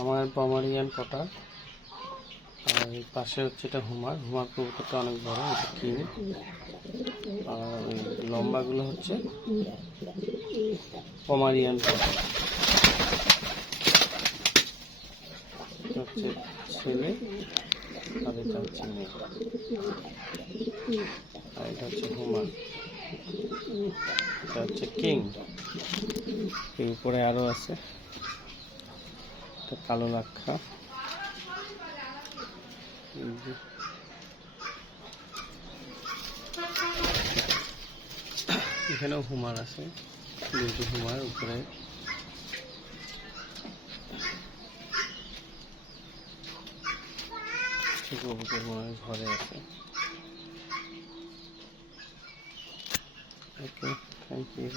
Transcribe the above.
আমার পমারিয়ান কটা, আর এই পাশে হচ্ছে এটা হুমার কবুতরটা অনেক বড়, এটা কিং। আর ওই লম্বাগুলো হচ্ছে পমারিয়ান কটা, হচ্ছে ছেলে আর এটা হচ্ছে মেয়ে। আর এটা হচ্ছে হুমার, এটা হচ্ছে কিং। এর উপরে আরো আছে, এটা কালো লাক্ষা। এখানেও হুমার আছে, দুটি হুমার উপরে। কবুতর মনে হয় ঘরে আছে। ওকে, থ্যাংক ইউ।